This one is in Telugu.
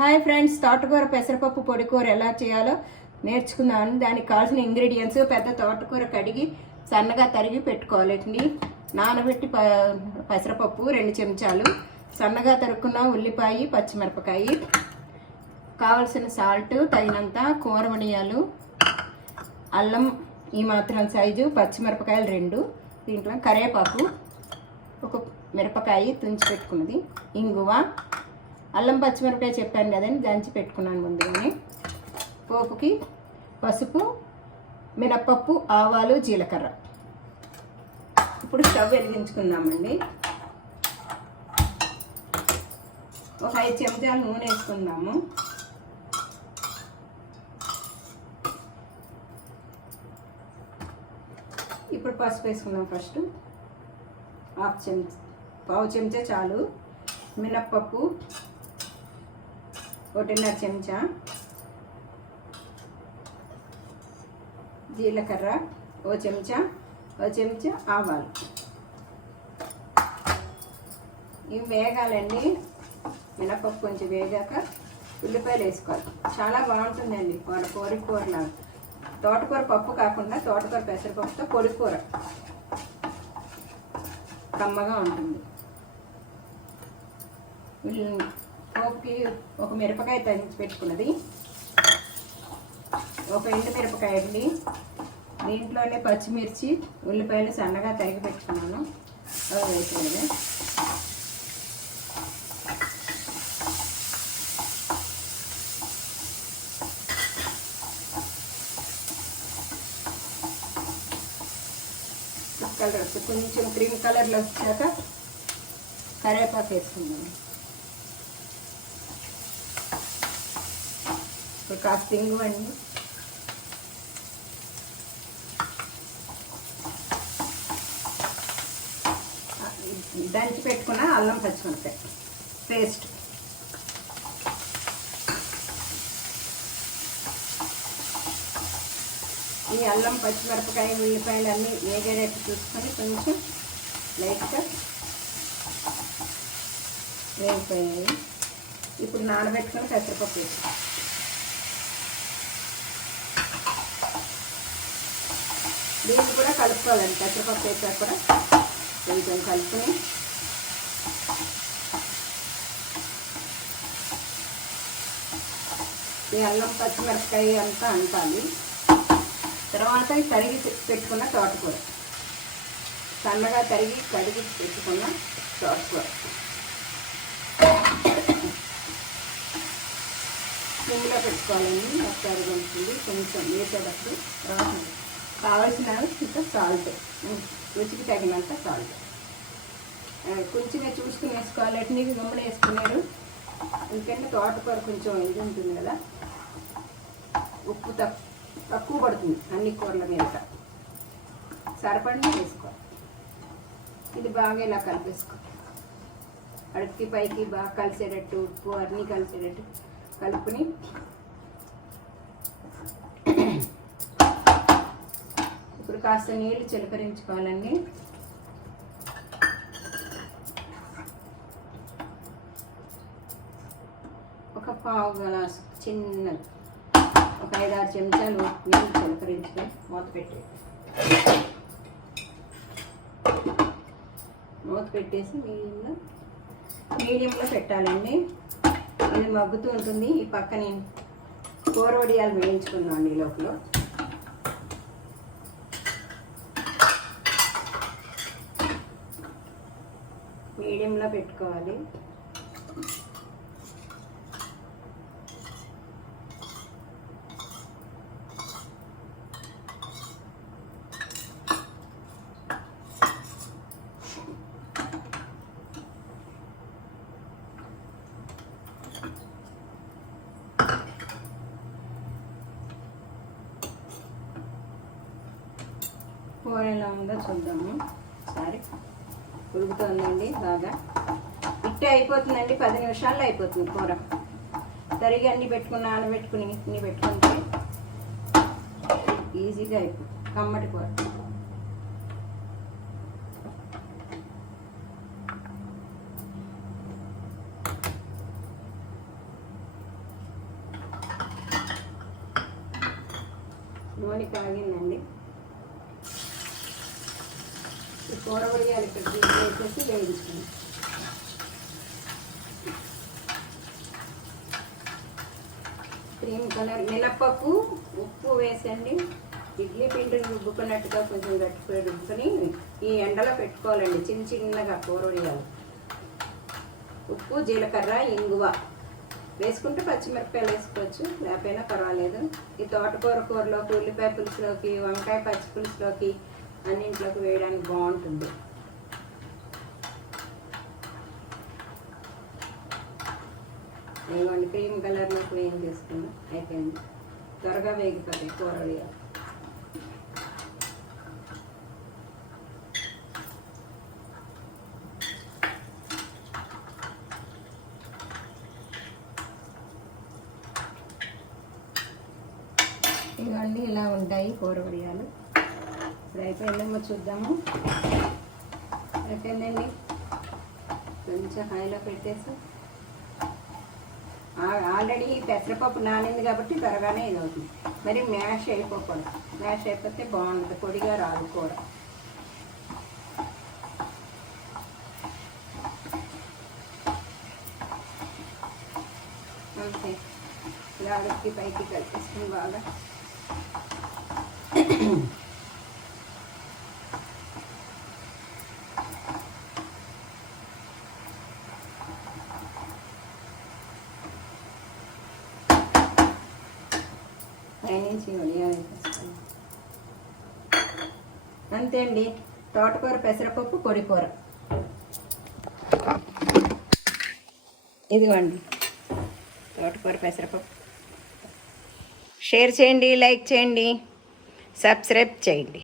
హాయ్ ఫ్రెండ్స్, తోటకూర పెసరపప్పు పొడి కూర ఎలా చేయాలో నేర్చుకుందామని. దానికి కావాల్సిన ఇంగ్రీడియంట్స్: పెద్ద తోటకూర కడిగి సన్నగా తరిగి పెట్టుకోవాలండి. నానబెట్టి పెసరపప్పు 2 చెంచాలు, సన్నగా తరుక్కున్న ఉల్లిపాయ, పచ్చిమిరపకాయ, కావలసిన సాల్ట్ తగినంత, కూరమణియాలు, అల్లం ఈ మాత్రం సైజు, పచ్చిమిరపకాయలు 2, దీంట్లో కరివేపాకు, ఒక మిరపకాయ తుంచి పెట్టుకున్నది, ఇంగువ, అల్లం పచ్చిమిరపకాయ చెప్పాను కదండి, దంచి పెట్టుకున్నాను ముందుగానే. పోపుకి పసుపు, మినప్పప్పు, ఆవాలు, జీలకర్ర. ఇప్పుడు స్టవ్ వెలిగించుకుందామండి. ఒక 5 చెంచాలు నూనె వేసుకుందాము. ఇప్పుడు పసుపు వేసుకుందాం. ఫస్ట్ పావు చెంచా చాలు. మినప్పప్పు 1.5 చెంచా, జీలకర్ర 1 చెంచా, 1 చెంచా ఆవాలు. ఇవి వేగాలండి. మినప్పప్పు కొంచెం వేగాక ఉల్లిపాయలు వేసుకోవాలి. చాలా బాగుంటుందండి పొడి కూరలాగా. తోటకూర పప్పు కాకుండా తోటకూర పెసరపప్పుతో పొడి కూర కమ్మగా ఉంటుంది. పోపుకి ఒక మిరపకాయ తంచి పెట్టుకున్నది, ఒక ఎండు మిరపకాయ అండి. దీంట్లోనే పచ్చిమిర్చి, ఉల్లిపాయలు సన్నగా తరిగి పెట్టుకున్నాను, అవి వేసేది. కలర్ కొంచెం క్రీమ్ కలర్లో వచ్చాక కరివేపాకు వేసుకుందాం. ఇప్పుడు కాస్త ఇంగువ అండి. దంచి పెట్టుకున్న అల్లం పచ్చిమిరపకాయ పేస్ట్, ఈ అల్లం పచ్చిమిరపకాయ ఉల్లిపాయలు అన్నీ వేగేటట్టు చూసుకొని కొంచెం లైట్గా వేగిపోయాయి. ఇప్పుడు నానబెట్టుకొని పెసరపప్పు వేసి దీన్ని కూడా కలుపుకోవాలండి. పెసరపప్పు వేసాక కూడా కొంచెం కలుపుకొని ఈ అల్లం పచ్చిమిరపకాయ అంతా అంటాలి. తర్వాత తరిగి పెట్టుకున్న తోటకూర, సన్నగా తరిగి కడిగి పెట్టుకున్న తోటకూర సిమ్లో పెట్టుకోవాలండి. ఒకసారి ఉంటుంది కొంచెం వేసేటప్పుడు. కావాల్సిన ఇంకా సాల్ట్, రుచికి తగినంత సాల్ట్ కొంచెమే చూసుకుని వేసుకోవాలి. నీకు గమ్మున వేసుకున్నారు, ఎందుకంటే తోటకూర కొంచెం ఇది ఉంటుంది కదా, ఉప్పు తక్కువ పడుతుంది అన్ని కూరల మీద, సరిపడి వేసుకోవాలి. ఇది బాగా ఇలా కలిపేసుకోవాలి. అడుగుకి పైకి బాగా కలిసేటట్టు, ఉప్పు అన్నీ కలిసేటట్టు కలుపుని ఇప్పుడు కాస్త నీళ్ళు చిలకరించుకోవాలండి. ఒక పావు గ్లాసు చిన్నది, ఒక 5-6 చెంచాలు నీళ్ళు చిలకరించుకొని మూత పెట్టేసి మీడియంలో పెట్టాలండి. ఇది మగ్గుతూ ఉంటుంది. ఈ పక్క నేను కూర వడియాలు వేయించుకున్నాను. ఈ లోపల మీడియంలో పెట్టుకోవాలి. కూర ఎలా ఉందో చూద్దాము ఒకసారి. ఉడుకుతుందండి బాగా. ఇట్టే అయిపోతుందండి, 10 నిమిషాల్లో అయిపోతుంది కూర. తరిగి అన్నీ పెట్టుకుని నానబెట్టుకుని ఇన్ని పెట్టుకుంటే ఈజీగా అయిపోతుంది కమ్మటి కూర. నూనె కాగిందండి. ఈ కూర ఉడియాలు ఇక్కడ వేసేసి వేయించుకోండి. క్రీమ్ కలర్ మినప్పప్పు, ఉప్పు వేసండి. ఇడ్లీ పిండిని రుబ్బుకున్నట్టుగా కొంచెం గట్టిగా రుబ్బుకొని ఈ ఎండలో పెట్టుకోవాలండి చిన్న చిన్నగా కూర ఉడియాలు. ఉప్పు, జీలకర్ర, ఇంగువ వేసుకుంటే పచ్చిమిరపకాయలు వేసుకోవచ్చు, లేకపోయినా పర్వాలేదు. ఈ తోటకూర కూరలోకి, ఉల్లిపాయ పులుసులోకి, వంకాయ పచ్చి పులుసులోకి అన్నింట్లోకి వేయడానికి బాగుంటుంది. ఇదిగోండి క్రీమ్ కలర్లోకి వేయం చేసుకున్నాం, అయిపోయింది. త్వరగా వేగిపోతాయి కూర ఉడియాలు. ఇవన్నీ ఇలా ఉంటాయి కూర ఉడియాలు. ఇప్పుడు అయిపోయిందేమో చూద్దాము. అయిపోయిందండి. కొంచెం హైలో పెట్టేసి ఆల్రెడీ పెసరపప్పు నానింది కాబట్టి త్వరగానే ఇది అవుతుంది. మరి మ్యాష్ అయిపోకూడదు, మ్యాష్ అయిపోతే బాగుంటుంది, పొడిగా రాదు కూర. అంతే, లాగకి పైకి కలిపేసుకుని బాగా పైనుంచి ఉడియాలు. అంతే అండి, తోటకూర పెసరపప్పు పొడి కూర. ఇదిగోండి తోటకూర పెసరపప్పు. షేర్ చేయండి, లైక్ చేయండి, సబ్స్క్రైబ్ చేయండి.